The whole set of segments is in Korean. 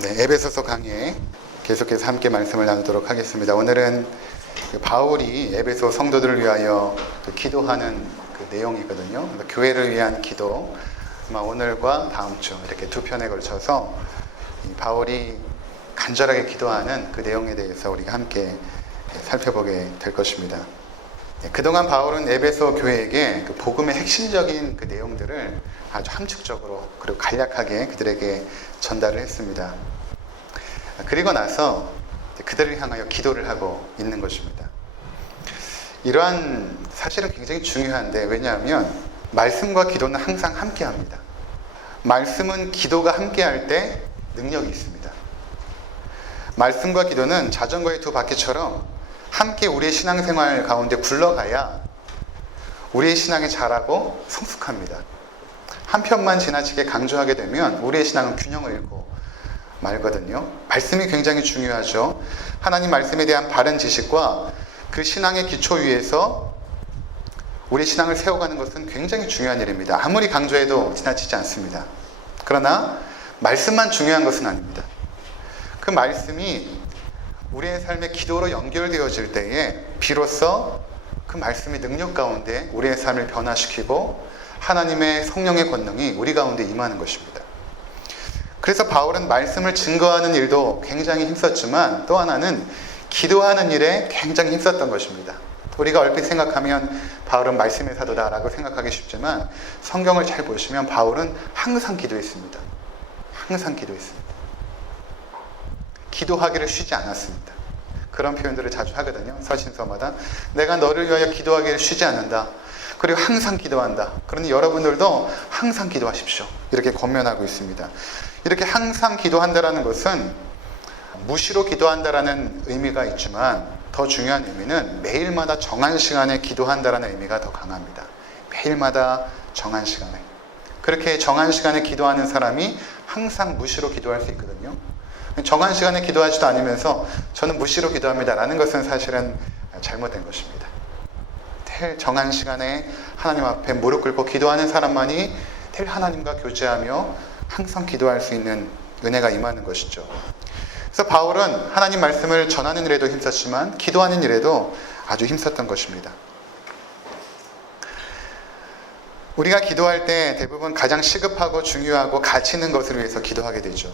네, 에베소서 강의 계속해서 함께 말씀을 나누도록 하겠습니다. 오늘은 바울이 에베소 성도들을 위하여 기도하는 그 내용이거든요. 교회를 위한 기도, 오늘과 다음 주 이렇게 두 편에 걸쳐서 바울이 간절하게 기도하는 그 내용에 대해서 우리가 함께 살펴보게 될 것입니다. 그동안 바울은 에베소 교회에게 그 복음의 핵심적인 그 내용들을 아주 함축적으로 그리고 간략하게 그들에게 전달을 했습니다. 그리고 나서 그들을 향하여 기도를 하고 있는 것입니다. 이러한 사실은 굉장히 중요한데, 왜냐하면 말씀과 기도는 항상 함께합니다. 말씀은 기도가 함께할 때 능력이 있습니다. 말씀과 기도는 자전거의 두 바퀴처럼 함께 우리의 신앙생활 가운데 굴러가야 우리의 신앙이 자라고 성숙합니다. 한편만 지나치게 강조하게 되면 우리의 신앙은 균형을 잃고 말거든요. 말씀이 굉장히 중요하죠. 하나님 말씀에 대한 바른 지식과 그 신앙의 기초 위에서 우리 신앙을 세워가는 것은 굉장히 중요한 일입니다. 아무리 강조해도 지나치지 않습니다. 그러나 말씀만 중요한 것은 아닙니다. 그 말씀이 우리의 삶의 기도로 연결되어질 때에 비로소 그 말씀의 능력 가운데 우리의 삶을 변화시키고 하나님의 성령의 권능이 우리 가운데 임하는 것입니다. 그래서 바울은 말씀을 증거하는 일도 굉장히 힘썼지만 또 하나는 기도하는 일에 굉장히 힘썼던 것입니다. 우리가 얼핏 생각하면 바울은 말씀의 사도다라고 생각하기 쉽지만 성경을 잘 보시면 바울은 항상 기도했습니다. 항상 기도했습니다. 기도하기를 쉬지 않았습니다. 그런 표현들을 자주 하거든요. 서신서마다 내가 너를 위하여 기도하기를 쉬지 않는다. 그리고 항상 기도한다. 그러니 여러분들도 항상 기도하십시오. 이렇게 권면하고 있습니다. 이렇게 항상 기도한다라는 것은 무시로 기도한다라는 의미가 있지만 더 중요한 의미는 매일마다 정한 시간에 기도한다라는 의미가 더 강합니다. 매일마다 정한 시간에. 그렇게 정한 시간에 기도하는 사람이 항상 무시로 기도할 수 있거든요. 정한 시간에 기도하지도 않으면서 저는 무시로 기도합니다 라는 것은 사실은 잘못된 것입니다. 늘 정한 시간에 하나님 앞에 무릎 꿇고 기도하는 사람만이 늘 하나님과 교제하며 항상 기도할 수 있는 은혜가 임하는 것이죠. 그래서 바울은 하나님 말씀을 전하는 일에도 힘썼지만 기도하는 일에도 아주 힘썼던 것입니다. 우리가 기도할 때 대부분 가장 시급하고 중요하고 가치 있는 것을 위해서 기도하게 되죠.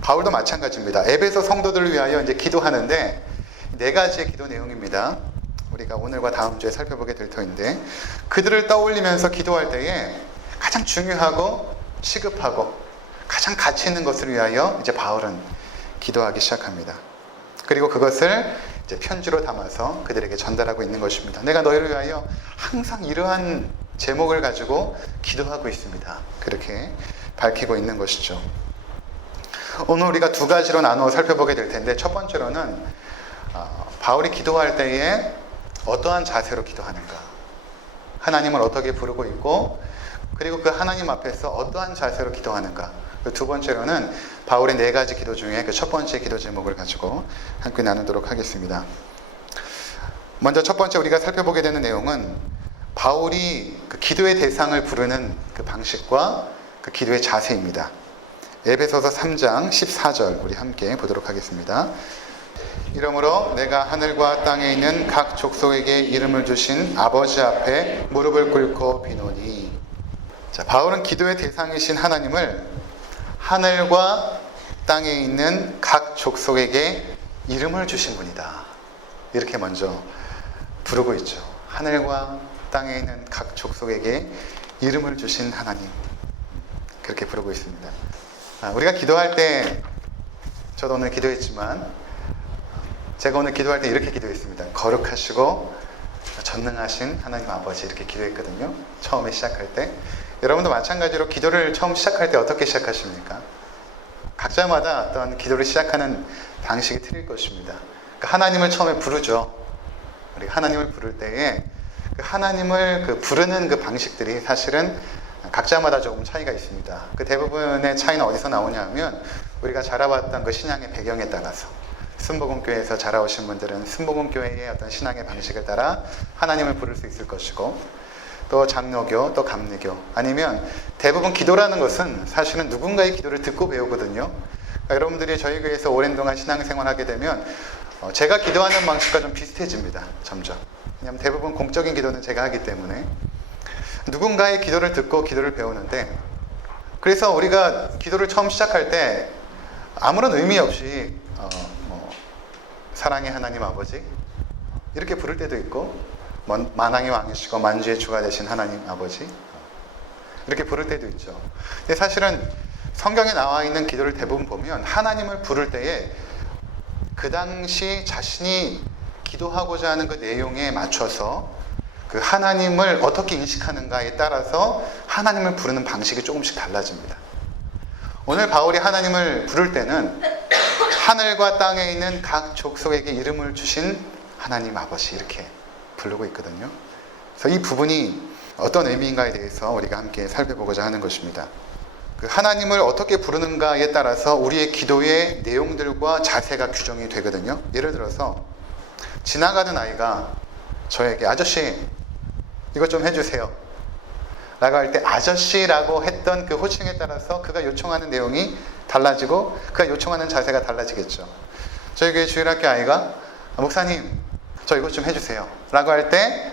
바울도 마찬가지입니다. 에베소 성도들을 위하여 이제 기도하는데 네 가지의 기도 내용입니다. 우리가 오늘과 다음 주에 살펴보게 될 터인데, 그들을 떠올리면서 기도할 때에 가장 중요하고 시급하고 가장 가치 있는 것을 위하여 이제 바울은 기도하기 시작합니다. 그리고 그것을 이제 편지로 담아서 그들에게 전달하고 있는 것입니다. 내가 너희를 위하여 항상 이러한 제목을 가지고 기도하고 있습니다. 그렇게 밝히고 있는 것이죠. 오늘 우리가 두 가지로 나누어 살펴보게 될 텐데, 첫 번째로는 바울이 기도할 때에 어떠한 자세로 기도하는가, 하나님을 어떻게 부르고 있고 그리고 그 하나님 앞에서 어떠한 자세로 기도하는가, 두 번째로는 바울의 네 가지 기도 중에 그 첫 번째 기도 제목을 가지고 함께 나누도록 하겠습니다. 먼저 첫 번째 우리가 살펴보게 되는 내용은 바울이 그 기도의 대상을 부르는 그 방식과 그 기도의 자세입니다. 에베소서 3장 14절 우리 함께 보도록 하겠습니다. 이러므로 내가 하늘과 땅에 있는 각 족속에게 이름을 주신 아버지 앞에 무릎을 꿇고 비노니. 자, 바울은 기도의 대상이신 하나님을 하늘과 땅에 있는 각 족속에게 이름을 주신 분이다, 이렇게 먼저 부르고 있죠. 하늘과 땅에 있는 각 족속에게 이름을 주신 하나님, 그렇게 부르고 있습니다. 우리가 기도할 때, 저도 오늘 기도했지만 제가 오늘 기도할 때 이렇게 기도했습니다. 거룩하시고 전능하신 하나님 아버지, 이렇게 기도했거든요. 처음에 시작할 때. 여러분도 마찬가지로 기도를 처음 시작할 때 어떻게 시작하십니까? 각자마다 어떤 기도를 시작하는 방식이 틀릴 것입니다. 그러니까 하나님을 처음에 부르죠. 우리 하나님을 부를 때에 그 하나님을 그 부르는 그 방식들이 사실은 각자마다 조금 차이가 있습니다. 그 대부분의 차이는 어디서 나오냐면 우리가 자라왔던 그 신앙의 배경에 따라서, 순복음교회에서 자라오신 분들은 순복음교회의 어떤 신앙의 방식을 따라 하나님을 부를 수 있을 것이고, 또 장로교, 또 감리교, 아니면 대부분 기도라는 것은 사실은 누군가의 기도를 듣고 배우거든요. 그러니까 여러분들이 저희 교회에서 오랜 동안 신앙생활하게 되면 제가 기도하는 방식과 좀 비슷해집니다. 점점. 왜냐하면 대부분 공적인 기도는 제가 하기 때문에 누군가의 기도를 듣고 기도를 배우는데, 그래서 우리가 기도를 처음 시작할 때 아무런 의미 없이 사랑의 하나님 아버지 이렇게 부를 때도 있고, 만왕의 왕이시고 만주의 주가 되신 하나님 아버지 이렇게 부를 때도 있죠. 근데 사실은 성경에 나와 있는 기도를 대부분 보면 하나님을 부를 때에 그 당시 자신이 기도하고자 하는 그 내용에 맞춰서 그 하나님을 어떻게 인식하는가에 따라서 하나님을 부르는 방식이 조금씩 달라집니다. 오늘 바울이 하나님을 부를 때는 하늘과 땅에 있는 각 족속에게 이름을 주신 하나님 아버지 이렇게 부르고 있거든요. 그래서 이 부분이 어떤 의미인가에 대해서 우리가 함께 살펴보고자 하는 것입니다. 그 하나님을 어떻게 부르는가에 따라서 우리의 기도의 내용들과 자세가 규정이 되거든요. 예를 들어서 지나가는 아이가 저에게 아저씨 이것 좀 해주세요 라고 할 때 아저씨라고 했던 그 호칭에 따라서 그가 요청하는 내용이 달라지고 그가 요청하는 자세가 달라지겠죠. 저희 교회 주일학교 아이가 목사님 저 이것 좀 해주세요 라고 할 때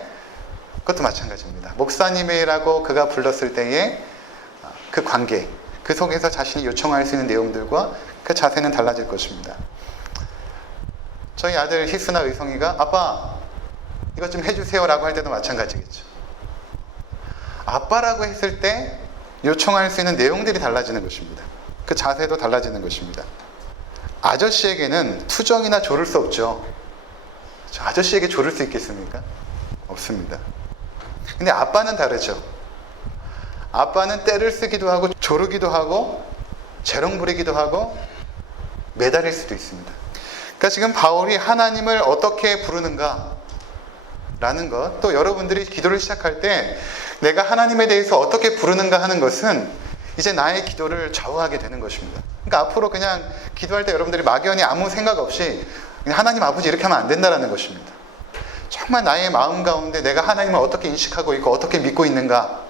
그것도 마찬가지입니다. 목사님이라고 그가 불렀을 때의 그 관계, 그 속에서 자신이 요청할 수 있는 내용들과 그 자세는 달라질 것입니다. 저희 아들 희수나 의성이가 아빠 이것 좀 해주세요 라고 할 때도 마찬가지겠죠. 아빠라고 했을 때 요청할 수 있는 내용들이 달라지는 것입니다. 그 자세도 달라지는 것입니다. 아저씨에게는 투정이나 조를 수 없죠. 저 아저씨에게 조를 수 있겠습니까? 없습니다. 근데 아빠는 다르죠. 아빠는 때를 쓰기도 하고 조르기도 하고 재롱 부리기도 하고 매달릴 수도 있습니다. 그러니까 지금 바울이 하나님을 어떻게 부르는가 라는 것, 또 여러분들이 기도를 시작할 때 내가 하나님에 대해서 어떻게 부르는가 하는 것은 이제 나의 기도를 좌우하게 되는 것입니다. 그러니까 앞으로 그냥 기도할 때 여러분들이 막연히 아무 생각 없이 그냥 하나님 아버지 이렇게 하면 안 된다는 것입니다. 정말 나의 마음 가운데 내가 하나님을 어떻게 인식하고 있고 어떻게 믿고 있는가,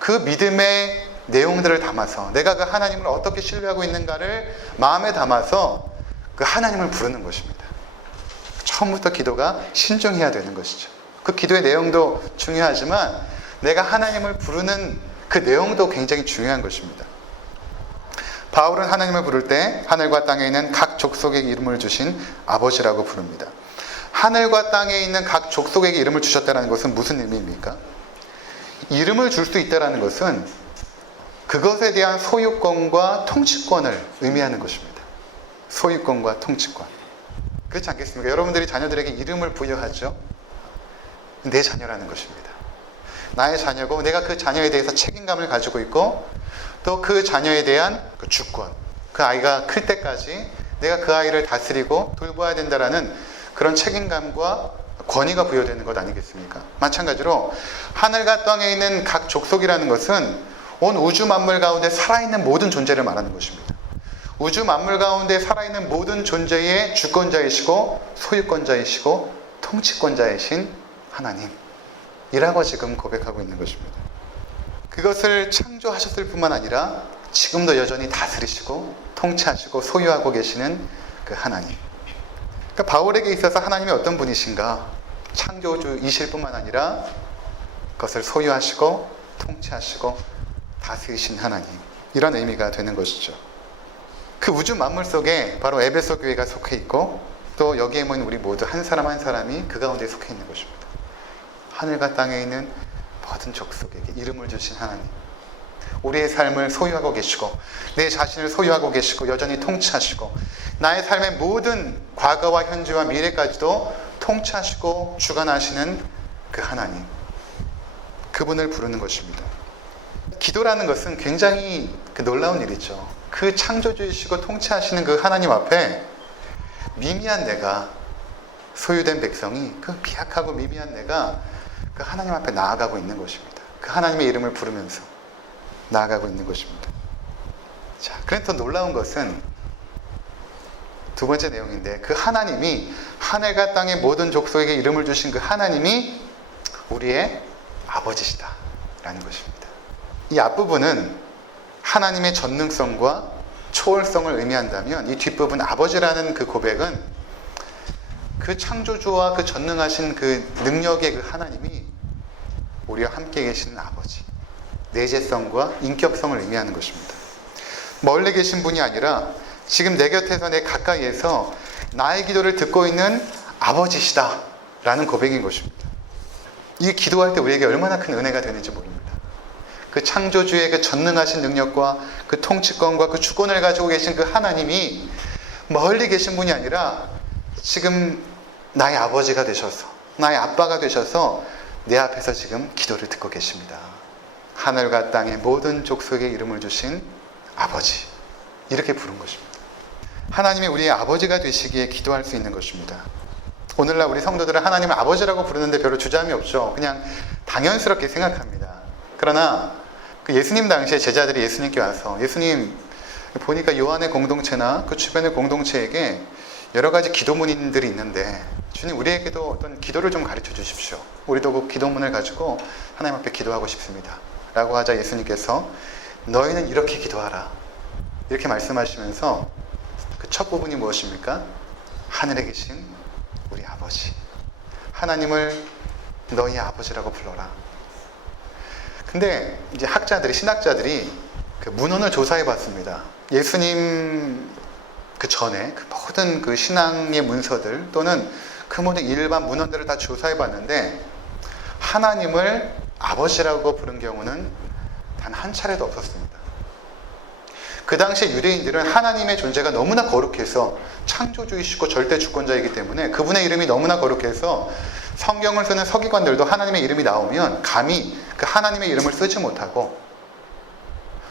그 믿음의 내용들을 담아서 내가 그 하나님을 어떻게 신뢰하고 있는가를 마음에 담아서 그 하나님을 부르는 것입니다. 처음부터 기도가 신중해야 되는 것이죠. 그 기도의 내용도 중요하지만 내가 하나님을 부르는 그 내용도 굉장히 중요한 것입니다. 바울은 하나님을 부를 때 하늘과 땅에 있는 각 족속에게 이름을 주신 아버지라고 부릅니다. 하늘과 땅에 있는 각 족속에게 이름을 주셨다는 것은 무슨 의미입니까? 이름을 줄 수 있다는 것은 그것에 대한 소유권과 통치권을 의미하는 것입니다. 소유권과 통치권. 그렇지 않겠습니까? 여러분들이 자녀들에게 이름을 부여하죠. 내 자녀라는 것입니다. 나의 자녀고 내가 그 자녀에 대해서 책임감을 가지고 있고 또 그 자녀에 대한 그 주권, 그 아이가 클 때까지 내가 그 아이를 다스리고 돌봐야 된다라는 그런 책임감과 권위가 부여되는 것 아니겠습니까? 마찬가지로 하늘과 땅에 있는 각 족속이라는 것은 온 우주 만물 가운데 살아있는 모든 존재를 말하는 것입니다. 우주 만물 가운데 살아있는 모든 존재의 주권자이시고 소유권자이시고 통치권자이신 하나님이라고 지금 고백하고 있는 것입니다. 그것을 창조하셨을 뿐만 아니라 지금도 여전히 다스리시고 통치하시고 소유하고 계시는 그 하나님. 그러니까 바울에게 있어서 하나님이 어떤 분이신가? 창조주이실 뿐만 아니라 그것을 소유하시고 통치하시고 다스리신 하나님, 이런 의미가 되는 것이죠. 그 우주 만물 속에 바로 에베소 교회가 속해 있고 또 여기에 모인 우리 모두 한 사람 한 사람이 그 가운데 속해 있는 것입니다. 하늘과 땅에 있는 모든 족속에게 이름을 주신 하나님, 우리의 삶을 소유하고 계시고 내 자신을 소유하고 계시고 여전히 통치하시고 나의 삶의 모든 과거와 현재와 미래까지도 통치하시고 주관하시는 그 하나님, 그분을 부르는 것입니다. 기도라는 것은 굉장히 놀라운 일이죠. 그 창조주이시고 통치하시는 그 하나님 앞에 미미한 내가, 소유된 백성이, 그 비약하고 미미한 내가 그 하나님 앞에 나아가고 있는 것입니다. 그 하나님의 이름을 부르면서 나아가고 있는 것입니다. 자, 그런데 더 놀라운 것은 두 번째 내용인데, 그 하나님이 하늘과 땅의 모든 족속에게 이름을 주신 그 하나님이 우리의 아버지시다 라는 것입니다. 이 앞부분은 하나님의 전능성과 초월성을 의미한다면, 이 뒷부분 아버지라는 그 고백은 그 창조주와 그 전능하신 그 능력의 그 하나님이 우리와 함께 계시는 아버지, 내재성과 인격성을 의미하는 것입니다. 멀리 계신 분이 아니라 지금 내 곁에서, 내 가까이에서 나의 기도를 듣고 있는 아버지시다 라는 고백인 것입니다. 이 기도할 때 우리에게 얼마나 큰 은혜가 되는지 모릅니다. 그 창조주의 그 전능하신 능력과 그 통치권과 그 주권을 가지고 계신 그 하나님이 멀리 계신 분이 아니라 지금 나의 아버지가 되셔서, 나의 아빠가 되셔서 내 앞에서 지금 기도를 듣고 계십니다. 하늘과 땅의 모든 족속의 이름을 주신 아버지, 이렇게 부른 것입니다. 하나님이 우리의 아버지가 되시기에 기도할 수 있는 것입니다. 오늘날 우리 성도들은 하나님을 아버지라고 부르는데 별로 주저함이 없죠. 그냥 당연스럽게 생각합니다. 그러나 그 예수님 당시에 제자들이 예수님께 와서, 예수님 보니까 요한의 공동체나 그 주변의 공동체에게 여러 가지 기도문들이 있는데 주님, 우리에게도 어떤 기도를 좀 가르쳐 주십시오. 우리도 그 기도문을 가지고 하나님 앞에 기도하고 싶습니다 라고 하자 예수님께서 너희는 이렇게 기도하라, 이렇게 말씀하시면서 그 첫 부분이 무엇입니까? 하늘에 계신 우리 아버지, 하나님을 너희 아버지라고 불러라. 근데 이제 학자들이, 신학자들이 그 문헌을 조사해 봤습니다. 예수님 그 전에 그 모든 그 신앙의 문서들 또는 그 모든 일반 문헌들을 다 조사해 봤는데 하나님을 아버지라고 부른 경우는 단 한 차례도 없었습니다. 그 당시에 유대인들은 하나님의 존재가 너무나 거룩해서, 창조주이시고 절대 주권자이기 때문에 그분의 이름이 너무나 거룩해서 성경을 쓰는 서기관들도 하나님의 이름이 나오면 감히 그 하나님의 이름을 쓰지 못하고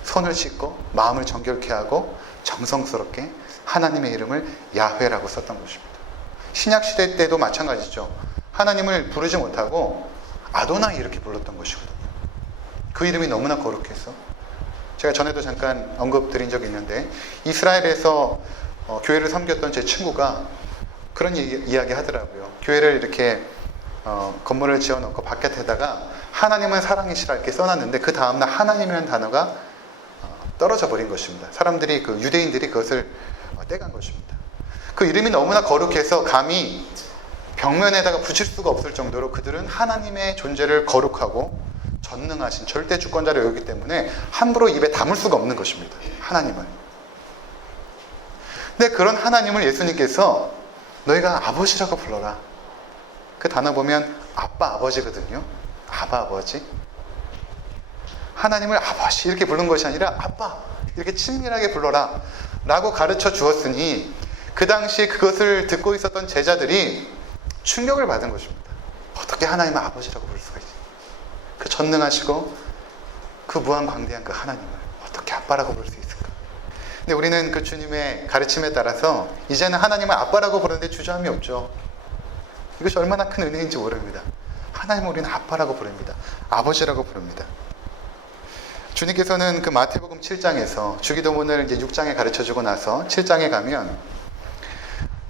손을 씻고 마음을 정결케 하고 정성스럽게 하나님의 이름을 야훼라고 썼던 것입니다. 신약시대 때도 마찬가지죠. 하나님을 부르지 못하고 아도나이 이렇게 불렀던 것이거든요. 그 이름이 너무나 거룩해서. 제가 전에도 잠깐 언급드린 적이 있는데 이스라엘에서 교회를 섬겼던 제 친구가 그런 이야기 하더라고요. 교회를 이렇게 건물을 지어놓고 바깥에다가 하나님은 사랑이시라 이렇게 써놨는데 그 다음날 하나님이라는 단어가 떨어져 버린 것입니다. 사람들이, 그 유대인들이 그것을 떼간 것입니다. 그 이름이 너무나 거룩해서 감히 벽면에다가 붙일 수가 없을 정도로 그들은 하나님의 존재를 거룩하고 전능하신 절대 주권자로 여기기 때문에 함부로 입에 담을 수가 없는 것입니다. 하나님을. 근데 그런 하나님을 예수님께서 너희가 아버지라고 불러라. 그 단어 보면 아빠, 아버지거든요. 아바, 아버지. 하나님을 아버지 이렇게 부른 것이 아니라 아빠 이렇게 친밀하게 불러라 라고 가르쳐 주었으니 그 당시에 그것을 듣고 있었던 제자들이 충격을 받은 것입니다. 어떻게 하나님을 아버지라고 부를 수가 있지? 그 전능하시고 그 무한광대한 그 하나님을 어떻게 아빠라고 부를 수 있을까? 근데 우리는 그 주님의 가르침에 따라서 이제는 하나님을 아빠라고 부르는데 주저함이 없죠. 이것이 얼마나 큰 은혜인지 모릅니다. 하나님을 우리는 아빠라고 부릅니다. 아버지라고 부릅니다. 주님께서는 그 마태복음 7장에서 주기도문을 이제 6장에 가르쳐주고 나서 7장에 가면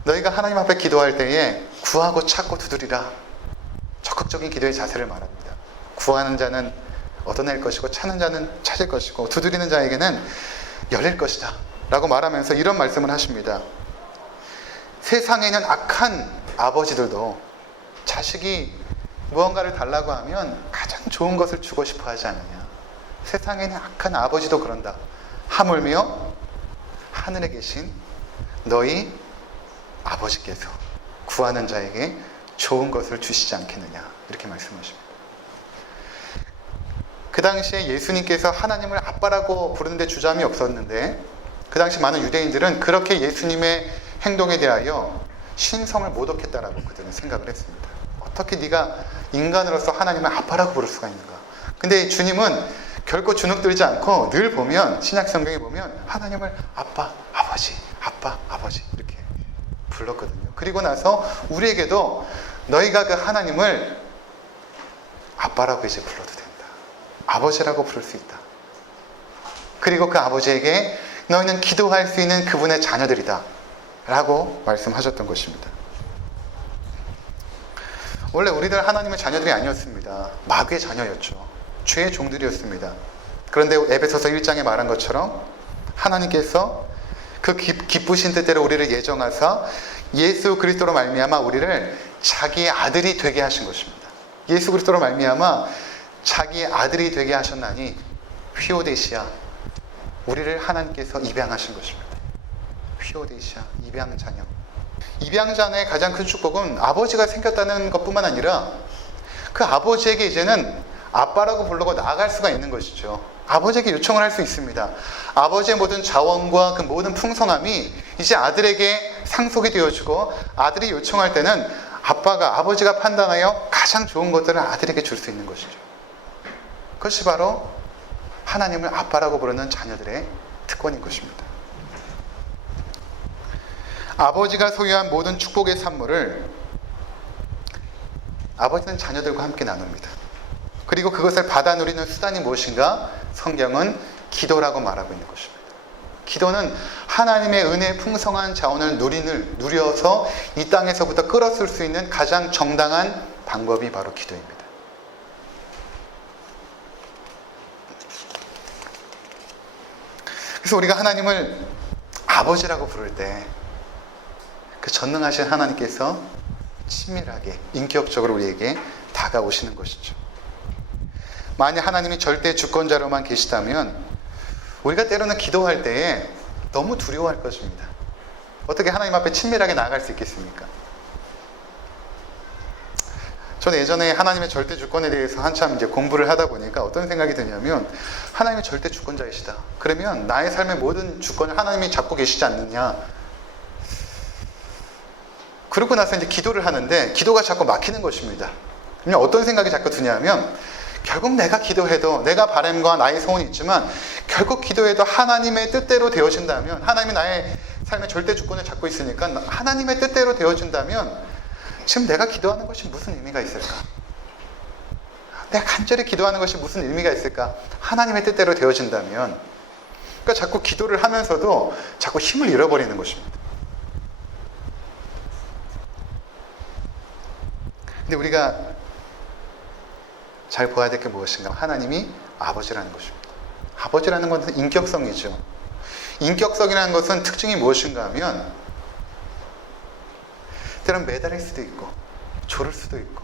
너희가 하나님 앞에 기도할 때에 구하고 찾고 두드리라. 적극적인 기도의 자세를 말합니다. 구하는 자는 얻어낼 것이고 찾는 자는 찾을 것이고 두드리는 자에게는 열릴 것이다 라고 말하면서 이런 말씀을 하십니다. 세상에는 악한 아버지들도 자식이 무언가를 달라고 하면 가장 좋은 것을 주고 싶어 하지 않느냐. 세상에는 악한 아버지도 그런다. 하물며 하늘에 계신 너희 아버지께서 구하는 자에게 좋은 것을 주시지 않겠느냐. 이렇게 말씀하십니다. 그 당시에 예수님께서 하나님을 아빠라고 부르는데 주저함이 없었는데 그 당시 많은 유대인들은 그렇게 예수님의 행동에 대하여 신성을 모독했다라고 그들은 생각을 했습니다. 어떻게 네가 인간으로서 하나님을 아빠라고 부를 수가 있는가? 근데 주님은 결코 주눅들지 않고 늘 보면 신약 성경에 보면 하나님을 아빠, 아버지, 아빠, 아버지 이렇게 불렀거든요. 그리고 나서 우리에게도 너희가 그 하나님을 아빠라고 이제 불러도 된다. 아버지라고 부를 수 있다. 그리고 그 아버지에게 너희는 기도할 수 있는 그분의 자녀들이다 라고 말씀하셨던 것입니다. 원래 우리들 하나님의 자녀들이 아니었습니다. 마귀의 자녀였죠. 죄의 종들이었습니다. 그런데 에베소서 1장에 말한 것처럼 하나님께서 그 기쁘신 뜻대로 우리를 예정하사 예수 그리스도로 말미암아 우리를 자기의 아들이 되게 하신 것입니다. 예수 그리스도로 말미암아 자기의 아들이 되게 하셨나니 휘오데시아, 우리를 하나님께서 입양하신 것입니다. 휘오데시아, 입양자녀. 입양자녀의 가장 큰 축복은 아버지가 생겼다는 것뿐만 아니라 그 아버지에게 이제는 아빠라고 부르고 나아갈 수가 있는 것이죠. 아버지에게 요청을 할 수 있습니다. 아버지의 모든 자원과 그 모든 풍성함이 이제 아들에게 상속이 되어지고, 아들이 요청할 때는 아버지가 판단하여 가장 좋은 것들을 아들에게 줄 수 있는 것이죠. 그것이 바로 하나님을 아빠라고 부르는 자녀들의 특권인 것입니다. 아버지가 소유한 모든 축복의 산물을 아버지는 자녀들과 함께 나눕니다. 그리고 그것을 받아 누리는 수단이 무엇인가? 성경은 기도라고 말하고 있는 것입니다. 기도는 하나님의 은혜의 풍성한 자원을 누려서 이 땅에서부터 끌어쓸 수 있는 가장 정당한 방법이 바로 기도입니다. 그래서 우리가 하나님을 아버지라고 부를 때 그 전능하신 하나님께서 친밀하게, 인격적으로 우리에게 다가오시는 것이죠. 만약 하나님이 절대 주권자로만 계시다면 우리가 때로는 기도할 때에 너무 두려워할 것입니다. 어떻게 하나님 앞에 친밀하게 나아갈 수 있겠습니까? 저는 예전에 하나님의 절대 주권에 대해서 한참 이제 공부를 하다 보니까 어떤 생각이 드냐면, 하나님이 절대 주권자이시다. 그러면 나의 삶의 모든 주권을 하나님이 잡고 계시지 않느냐. 그러고 나서 이제 기도를 하는데 기도가 자꾸 막히는 것입니다. 그냥 어떤 생각이 자꾸 드냐면, 결국 내가 기도해도 내가 바람과 나의 소원이 있지만 결국 기도해도 하나님의 뜻대로 되어진다면, 하나님이 나의 삶의 절대 주권을 잡고 있으니까 하나님의 뜻대로 되어진다면 지금 내가 기도하는 것이 무슨 의미가 있을까? 내가 간절히 기도하는 것이 무슨 의미가 있을까? 하나님의 뜻대로 되어진다면. 그러니까 자꾸 기도를 하면서도 자꾸 힘을 잃어버리는 것입니다. 근데 우리가 잘 보아야 될 게 무엇인가? 하나님이 아버지라는 것입니다. 아버지라는 것은 인격성이죠. 인격성이라는 것은 특징이 무엇인가 하면, 때로는 매달릴 수도 있고 조를 수도 있고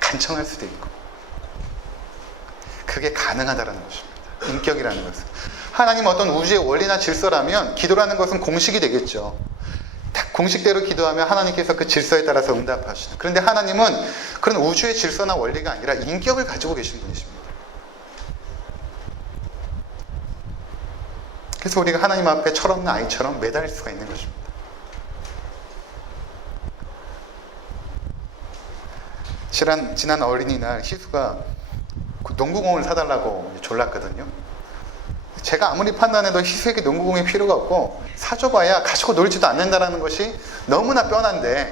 간청할 수도 있고, 그게 가능하다는 것입니다. 인격이라는 것은. 하나님 어떤 우주의 원리나 질서라면 기도라는 것은 공식이 되겠죠. 딱 공식대로 기도하면 하나님께서 그 질서에 따라서 응답하시는. 그런데 하나님은 그런 우주의 질서나 원리가 아니라 인격을 가지고 계신 분이십니다. 그래서 우리가 하나님 앞에 철없는 아이처럼 매달릴 수가 있는 것입니다. 지난 어린이날 희수가 농구공을 사달라고 졸랐거든요. 제가 아무리 판단해도 희수에게 농구공이 필요가 없고 사줘봐야 가지고 놀지도 않는다는 것이 너무나 뻔한데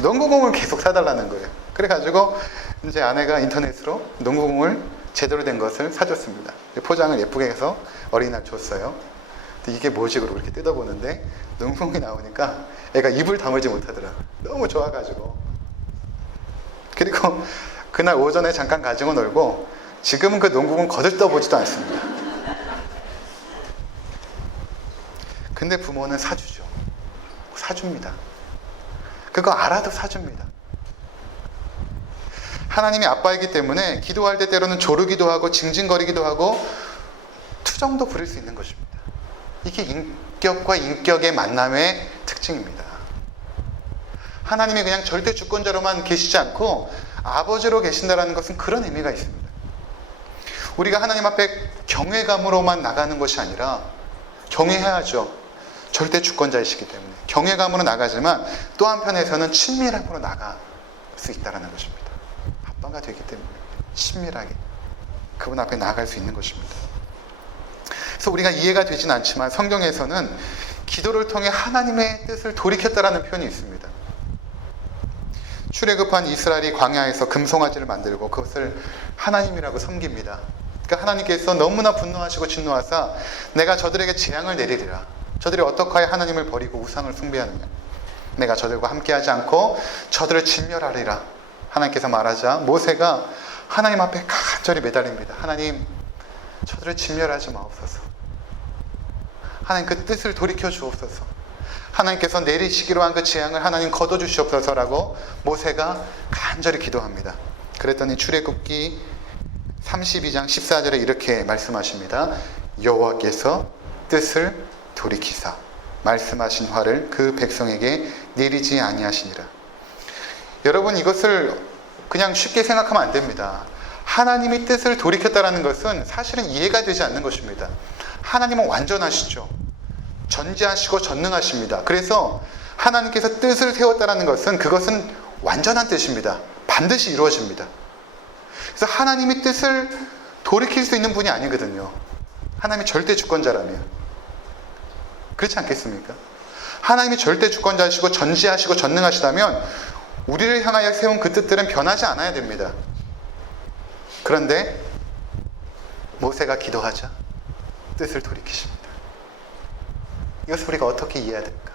농구공을 계속 사달라는 거예요. 그래가지고 이제 아내가 인터넷으로 농구공을 제대로 된 것을 사줬습니다. 포장을 예쁘게 해서 어린이날 줬어요. 근데 이게 뭐지? 그러고 이렇게 뜯어보는데 농구공이 나오니까 애가 입을 다물지 못하더라고요. 너무 좋아가지고. 그리고 그날 오전에 잠깐 가지고 놀고 지금은 그 농구공 거들떠보지도 않습니다. 근데 부모는 사주죠. 사줍니다. 그거 알아도 사줍니다. 하나님이 아빠이기 때문에 기도할 때 때로는 조르기도 하고 징징거리기도 하고 투정도 부릴 수 있는 것입니다. 이게 인격과 인격의 만남의 특징입니다. 하나님이 그냥 절대 주권자로만 계시지 않고 아버지로 계신다는 것은 그런 의미가 있습니다. 우리가 하나님 앞에 경외감으로만 나가는 것이 아니라, 경외해야죠. 절대 주권자이시기 때문에 경외감으로 나가지만 또 한편에서는 친밀함으로 나갈 수 있다는 것입니다. 아빠가 되기 때문에 친밀하게 그분 앞에 나아갈 수 있는 것입니다. 그래서 우리가 이해가 되진 않지만 성경에서는 기도를 통해 하나님의 뜻을 돌이켰다라는 표현이 있습니다. 출애굽한 이스라엘이 광야에서 금송아지를 만들고 그것을 하나님이라고 섬깁니다. 그러니까 하나님께서 너무나 분노하시고 진노하사 내가 저들에게 재앙을 내리리라. 저들이 어떻게 하여 하나님을 버리고 우상을 숭배하느냐. 내가 저들과 함께하지 않고 저들을 진멸하리라. 하나님께서 말하자 모세가 하나님 앞에 간절히 매달립니다. 하나님, 저들을 진멸하지 마옵소서. 하나님, 그 뜻을 돌이켜 주옵소서. 하나님께서 내리시기로 한 그 재앙을 하나님 거둬주시옵소서라고 모세가 간절히 기도합니다. 그랬더니 출애굽기 32장 14절에 이렇게 말씀하십니다. 여호와께서 뜻을 돌이키사 말씀하신 화를 그 백성에게 내리지 아니하시니라. 여러분, 이것을 그냥 쉽게 생각하면 안 됩니다. 하나님이 뜻을 돌이켰다는 것은 사실은 이해가 되지 않는 것입니다. 하나님은 완전하시죠. 전지하시고 전능하십니다. 그래서 하나님께서 뜻을 세웠다는 것은 그것은 완전한 뜻입니다. 반드시 이루어집니다. 그래서 하나님이 뜻을 돌이킬 수 있는 분이 아니거든요. 하나님이 절대 주권자라면. 그렇지 않겠습니까? 하나님이 절대 주권자시고 전지하시고 전능하시다면 우리를 향하여 세운 그 뜻들은 변하지 않아야 됩니다. 그런데 모세가 기도하자 뜻을 돌이키십니다. 이것을 우리가 어떻게 이해해야 될까?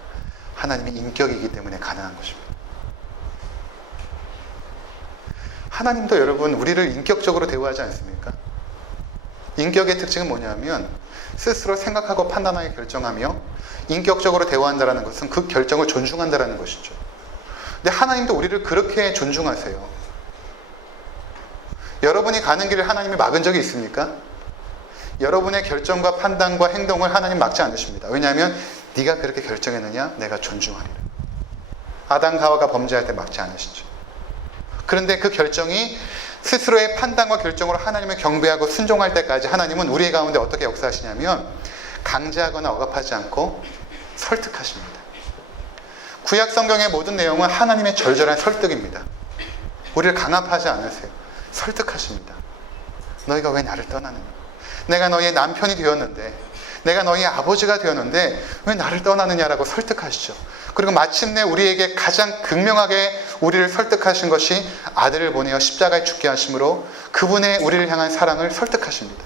하나님의 인격이기 때문에 가능한 것입니다. 하나님도 여러분 우리를 인격적으로 대우하지 않습니까? 인격의 특징은 뭐냐면 스스로 생각하고 판단하게 결정하며 인격적으로 대우한다는 것은 그 결정을 존중한다는 것이죠. 근데 하나님도 우리를 그렇게 존중하세요. 여러분이 가는 길을 하나님이 막은 적이 있습니까? 여러분의 결정과 판단과 행동을 하나님 막지 않으십니다. 왜냐하면 네가 그렇게 결정했느냐? 내가 존중하리라. 아담과 하와가 범죄할 때 막지 않으시죠. 그런데 그 결정이 스스로의 판단과 결정으로 하나님을 경배하고 순종할 때까지 하나님은 우리 가운데 어떻게 역사하시냐면 강제하거나 억압하지 않고 설득하십니다. 구약 성경의 모든 내용은 하나님의 절절한 설득입니다. 우리를 강압하지 않으세요. 설득하십니다. 너희가 왜 나를 떠나느냐? 내가 너희의 남편이 되었는데, 내가 너희의 아버지가 되었는데 왜 나를 떠나느냐라고 설득하시죠. 그리고 마침내 우리에게 가장 극명하게 우리를 설득하신 것이 아들을 보내어 십자가에 죽게 하심으로 그분의 우리를 향한 사랑을 설득하십니다.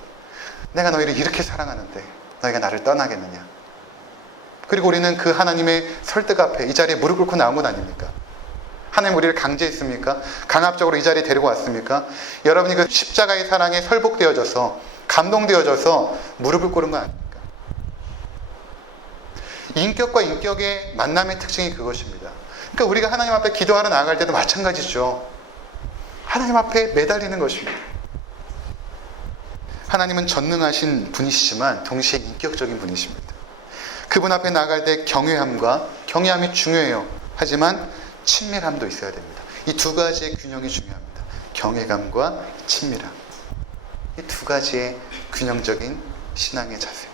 내가 너희를 이렇게 사랑하는데 너희가 나를 떠나겠느냐. 그리고 우리는 그 하나님의 설득 앞에 이 자리에 무릎 꿇고 나온 것 아닙니까? 하나님 우리를 강제했습니까? 강압적으로 이 자리에 데리고 왔습니까? 여러분이 그 십자가의 사랑에 설복되어져서 감동되어져서 무릎을 꿇은 거 아닙니까? 인격과 인격의 만남의 특징이 그것입니다. 그러니까 우리가 하나님 앞에 기도하러 나아갈 때도 마찬가지죠. 하나님 앞에 매달리는 것입니다. 하나님은 전능하신 분이시지만 동시에 인격적인 분이십니다. 그분 앞에 나아갈 때 경외함이 중요해요. 하지만 친밀함도 있어야 됩니다. 이 두 가지의 균형이 중요합니다. 경외감과 친밀함. 이 두 가지의 균형적인 신앙의 자세.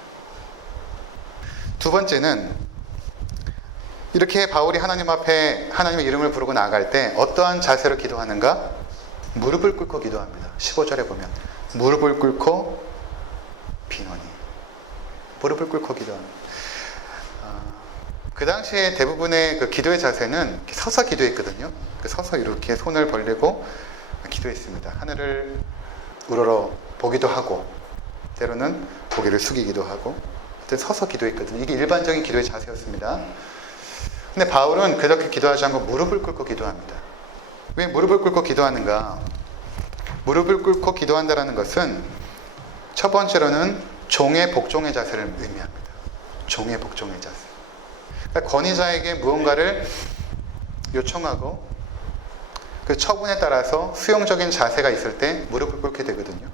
두 번째는 이렇게 바울이 하나님 앞에 하나님의 이름을 부르고 나아갈 때 어떠한 자세로 기도하는가? 무릎을 꿇고 기도합니다. 15절에 보면 무릎을 꿇고 비노니. 무릎을 꿇고 기도합니다. 그 당시에 대부분의 그 기도의 자세는 서서 기도했거든요. 서서 이렇게 손을 벌리고 기도했습니다. 하늘을 우러러 보기도 하고 때로는 고개를 숙이기도 하고 서서 기도했거든요. 이게 일반적인 기도의 자세였습니다. 근데 바울은 그렇게 기도하지 않고 무릎을 꿇고 기도합니다. 왜 무릎을 꿇고 기도하는가? 무릎을 꿇고 기도한다는 것은 첫 번째로는 종의 복종의 자세를 의미합니다. 종의 복종의 자세. 그러니까 권위자에게 무언가를 요청하고 그 처분에 따라서 수용적인 자세가 있을 때 무릎을 꿇게 되거든요.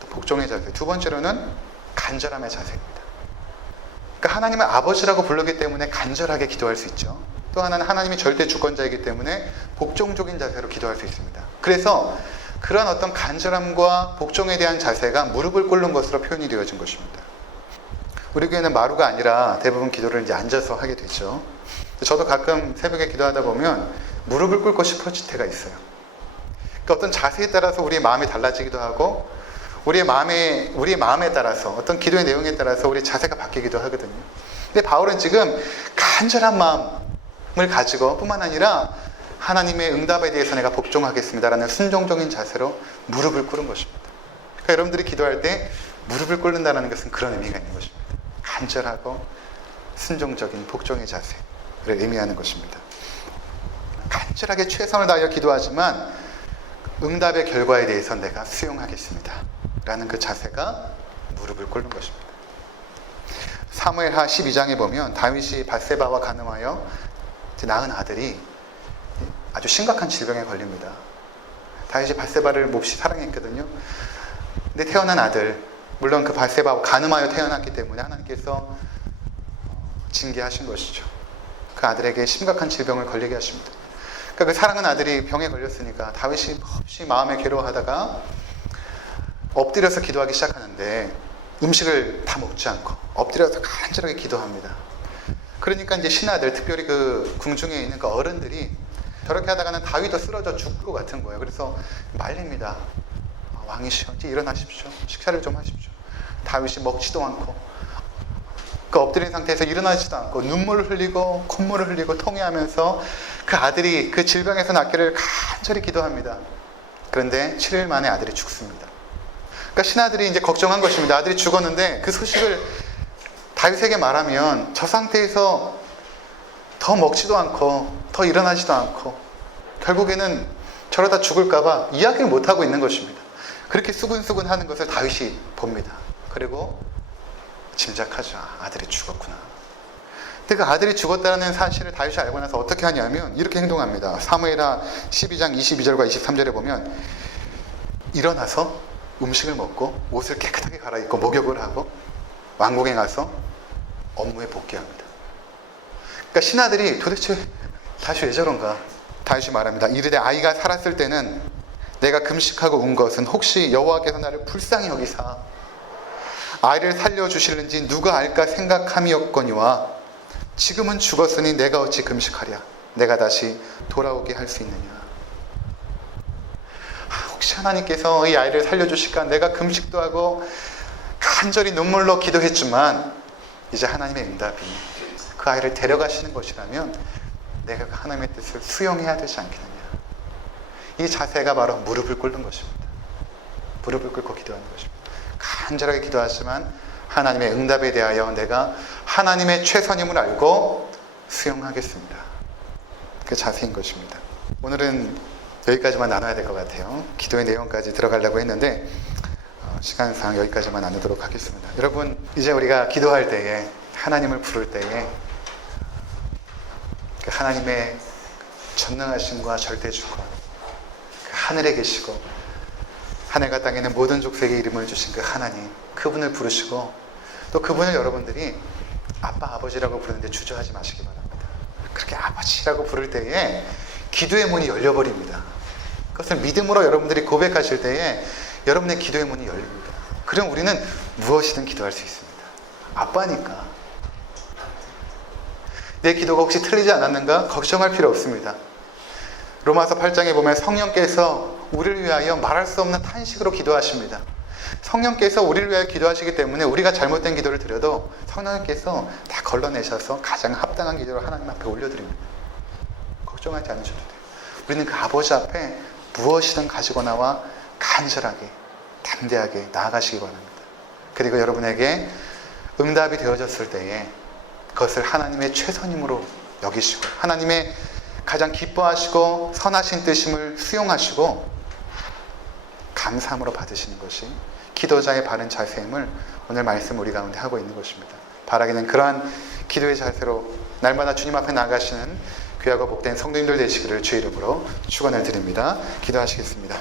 또 복종의 자세. 두 번째로는 간절함의 자세입니다. 그러니까 하나님을 아버지라고 부르기 때문에 간절하게 기도할 수 있죠. 또 하나는 하나님이 절대 주권자이기 때문에 복종적인 자세로 기도할 수 있습니다. 그래서 그런 어떤 간절함과 복종에 대한 자세가 무릎을 꿇는 것으로 표현이 되어진 것입니다. 우리 교회는 마루가 아니라 대부분 기도를 이제 앉아서 하게 되죠. 저도 가끔 새벽에 기도하다 보면 무릎을 꿇고 싶어질 때가 있어요. 그러니까 어떤 자세에 따라서 우리의 마음이 달라지기도 하고 우리의 마음에 따라서 어떤 기도의 내용에 따라서 우리의 자세가 바뀌기도 하거든요. 근데 바울은 지금 간절한 마음을 가지고 뿐만 아니라 하나님의 응답에 대해서 내가 복종하겠습니다라는 순종적인 자세로 무릎을 꿇은 것입니다. 그러니까 여러분들이 기도할 때 무릎을 꿇는다는 것은 그런 의미가 있는 것입니다. 간절하고 순종적인 복종의 자세를 의미하는 것입니다. 간절하게 최선을 다하여 기도하지만 응답의 결과에 대해서 내가 수용하겠습니다 라는 그 자세가 무릎을 꿇는 것입니다. 사무엘하 12장에 보면 다윗이 밧세바와 간음하여 낳은 아들이 아주 심각한 질병에 걸립니다. 다윗이 밧세바를 몹시 사랑했거든요. 근데 태어난 아들, 물론 그 밧세바와 간음하여 태어났기 때문에 하나님께서 징계하신 것이죠. 그 아들에게 심각한 질병을 걸리게 하십니다. 그러니까 그 사랑하는 아들이 병에 걸렸으니까 다윗이 몹시 마음에 괴로워하다가 엎드려서 기도하기 시작하는데 음식을 다 먹지 않고 엎드려서 간절하게 기도합니다. 그러니까 이제 신하들, 특별히 그 궁중에 있는 그 어른들이 저렇게 하다가는 다윗도 쓰러져 죽을 것 같은 거예요. 그래서 말립니다. 왕이시여, 이제 일어나십시오. 식사를 좀 하십시오. 다윗이 먹지도 않고 그 엎드린 상태에서 일어나지도 않고 눈물을 흘리고 콧물을 흘리고 통해하면서 그 아들이 그 질병에서 낫기를 간절히 기도합니다. 그런데 7일 만에 아들이 죽습니다. 그러니까 신하들이 이제 걱정한 것입니다. 아들이 죽었는데 그 소식을 다윗에게 말하면 저 상태에서 더 먹지도 않고 더 일어나지도 않고 결국에는 저러다 죽을까봐 이야기를 못하고 있는 것입니다. 그렇게 수근수근 하는 것을 다윗이 봅니다. 그리고 짐작하죠. 아들이 죽었구나. 근데 그 아들이 죽었다는 사실을 다윗이 알고 나서 어떻게 하냐면 이렇게 행동합니다. 사무엘하 12장 22절과 23절에 보면 일어나서 음식을 먹고 옷을 깨끗하게 갈아입고 목욕을 하고 왕궁에 가서 업무에 복귀합니다. 그러니까 신하들이 도대체 다윗이 왜 저런가? 다윗이 말합니다. 이르되 아이가 살았을 때는 내가 금식하고 운 것은 혹시 여호와께서 나를 불쌍히 여기사 아이를 살려주실는지 누가 알까 생각함이었거니와 지금은 죽었으니 내가 어찌 금식하랴? 내가 다시 돌아오게 할 수 있느냐? 혹시 하나님께서 이 아이를 살려주실까? 내가 금식도 하고 간절히 눈물로 기도했지만 이제 하나님의 응답이 그 아이를 데려가시는 것이라면 내가 그 하나님의 뜻을 수용해야 되지 않겠느냐? 이 자세가 바로 무릎을 꿇는 것입니다. 무릎을 꿇고 기도하는 것입니다. 간절하게 기도하지만 하나님의 응답에 대하여 내가 하나님의 최선임을 알고 수용하겠습니다. 그 자세인 것입니다. 오늘은 여기까지만 나눠야 될 것 같아요. 기도의 내용까지 들어가려고 했는데 시간상 여기까지만 나누도록 하겠습니다. 여러분, 이제 우리가 기도할 때에 하나님을 부를 때에 그 하나님의 전능하심과 절대주권, 그 하늘에 계시고 하늘과 땅에 있는 모든 족속의 이름을 주신 그 하나님, 그분을 부르시고 또 그분을 여러분들이 아빠, 아버지라고 부르는데 주저하지 마시기 바랍니다. 그렇게 아버지라고 부를 때에 기도의 문이 열려버립니다. 그것을 믿음으로 여러분들이 고백하실 때에 여러분의 기도의 문이 열립니다. 그럼 우리는 무엇이든 기도할 수 있습니다. 아빠니까. 내 기도가 혹시 틀리지 않았는가? 걱정할 필요 없습니다. 로마서 8장에 보면 성령께서 우리를 위하여 말할 수 없는 탄식으로 기도하십니다. 성령께서 우리를 위하여 기도하시기 때문에 우리가 잘못된 기도를 드려도 성령께서 다 걸러내셔서 가장 합당한 기도를 하나님 앞에 올려드립니다. 걱정하지 않으셔도 돼요. 우리는 그 아버지 앞에 무엇이든 가지고 나와 간절하게 담대하게 나아가시기 바랍니다. 그리고 여러분에게 응답이 되어졌을 때에 그것을 하나님의 최선임으로 여기시고 하나님의 가장 기뻐하시고 선하신 뜻임을 수용하시고 감사함으로 받으시는 것이 기도자의 바른 자세임을 오늘 말씀 우리 가운데 하고 있는 것입니다. 바라기는 그러한 기도의 자세로 날마다 주님 앞에 나가시는 귀하고 복된 성도님들 되시기를 주의 이름으로 축원을 드립니다. 기도하시겠습니다.